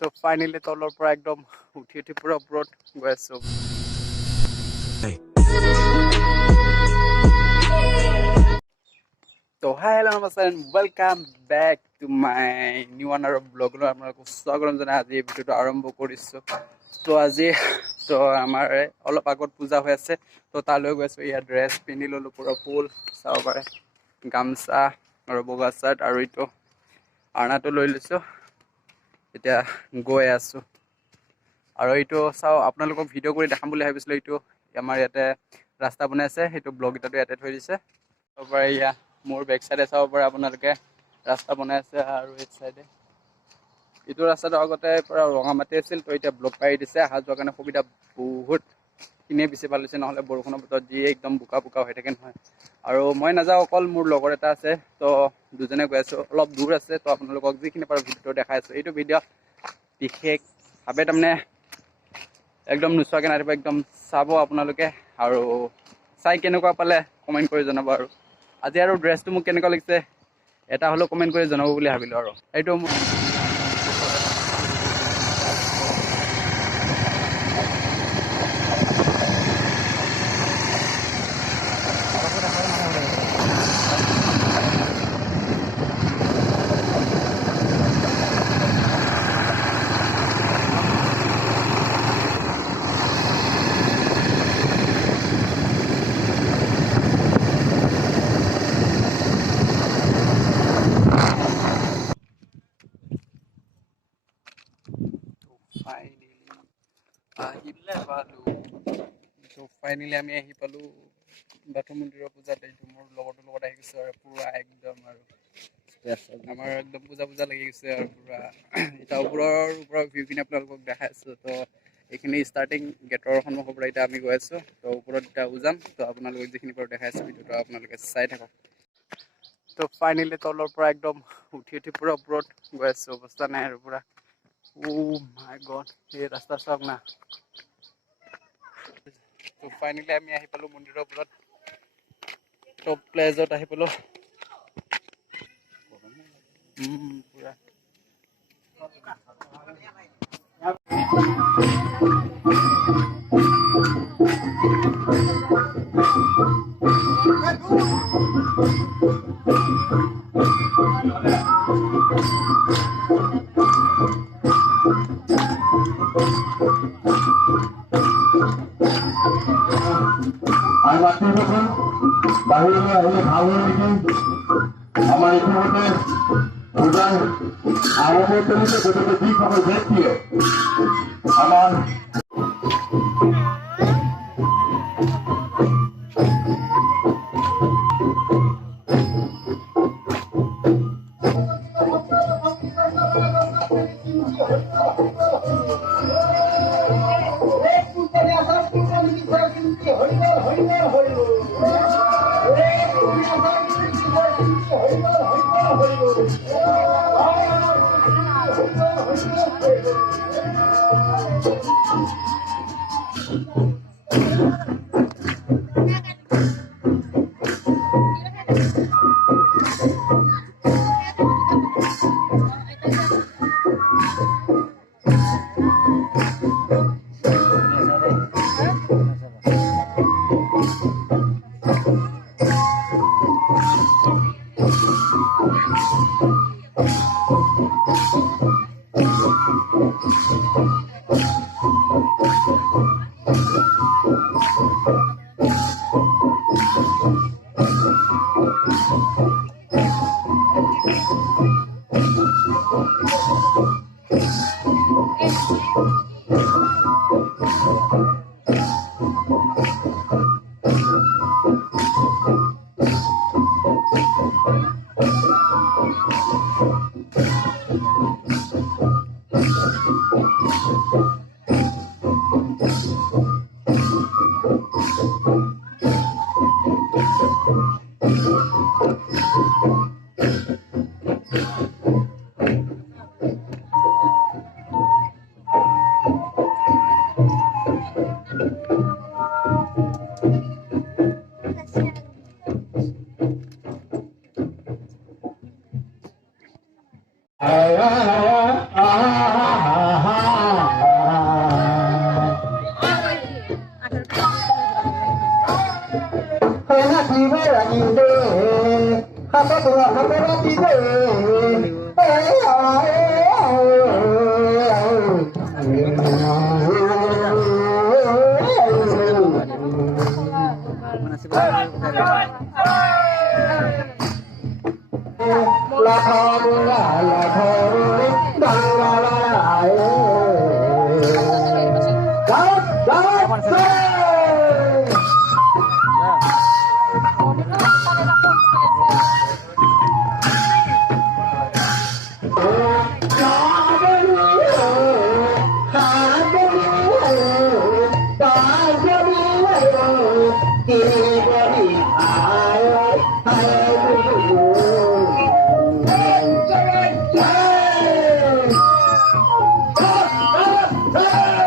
তো ফাইনেলি তলৰ পৰা একদম উঠি পুৰা ওপৰত গৈ আছো। তো হাই হেল্ল' নমস্কাৰ and welcome back to my new আনাৰ ব্লগলৈ আপোনালোকক স্বাগতম জনাই আজি এই ভিডিঅ'টো আৰম্ভ কৰিছোঁ। তো আজি আমাৰ অলপ আগত পূজা হৈ আছে, তো তালৈ গৈ আছোঁ। ইয়াত ড্ৰেছ পিন্ধি ল'লোঁ, পুৰা ফুল চাব পাৰে, গামচা আৰু বগা চাৰ্ট আৰু এইটো আৰ্ণাটো লৈ লৈছোঁ। এতিয়া গৈ আছোঁ আৰু এইটো চাওঁ, আপোনালোকক ভিডিঅ' কৰি দেখাম বুলি ভাবিছিলোঁ। এইটো আমাৰ ইয়াতে ৰাস্তা বনাই আছে, সেইটো ব্লগ এটাটো ইয়াতে থৈ দিছে। চাব পাৰে, এয়া মোৰ বেক চাইডে চাব পাৰে আপোনালোকে ৰাস্তা বনাই আছে। আৰু এই চাইডে এইটো ৰাস্তাটো আগতে পুৰা ৰঙা মাটি আছিল, তো এতিয়া ব্লক পাৰি দিছে। অহা যোৱাৰ কাৰণে সুবিধা বহুত খিনিয়ে বেছি ভাল হৈছে, নহ'লে বৰষুণৰ বতৰত যি একদম বোকা হৈ থাকে নহয়। আৰু মই নাযাওঁ, অকল মোৰ লগৰ এটা আছে, তো দুজনে গৈ আছোঁ। অলপ দূৰ আছে, তো আপোনালোকক যিখিনি পাৰোঁ ভিডিঅ' দেখাই আছোঁ। এইটো ভিডিঅ' বিশেষভাৱে তাৰমানে একদম নোচোৱাকৈ নাথাকিব, একদম চাব আপোনালোকে আৰু চাই কেনেকুৱা পালে কমেণ্ট কৰি জনাব। আৰু আজি আৰু ড্ৰেছটো মোক কেনেকুৱা লাগিছে এটা হ'লেও কমেণ্ট কৰি জনাব বুলি ভাবিলোঁ। আৰু এইটো মোৰ ফাইনেলি আমি আহি পালোঁ বাথৌ মন্দিৰৰ পূজাত। এইটো মোৰ লগৰটোৰ লগত আহি গৈছে আৰু পুৰা একদম আৰু আমাৰ একদম পূজা লাগি গৈছে আৰু পুৰা। এতিয়া ওপৰৰ ভিউখিনি আপোনালোকক দেখাই আছোঁ। তো এইখিনি ষ্টাৰ্টিং গেটৰ সন্মুখৰ পৰা এতিয়া আমি গৈ আছোঁ। তো ওপৰত এতিয়া উজাম, তো আপোনালোকক যিখিনি পৰা দেখাই আছোঁ ভিডিঅ'টো আপোনালোকে চাই থাকক। তো ফাইনেলি তলৰ পৰা একদম উঠি পুৰা ওপৰত গৈ আছোঁ। অৱস্থা নাই আৰু পুৰা। মাই গড, এই ৰাস্তা চাওক না। তো ফাইনেলি আমি আহি পালোঁ মন্দিৰৰ ওপৰত, টপ প্লেজত আহি পালোঁ পুৰা। আর রাত্রি যখন বাহিরে আহিলে ভাল হয় নেকি আমার ইতিমধ্যে পূজার আরম্ভ চলিতে গতিকে যি খবর দেখছিয়ে আমার La Hey!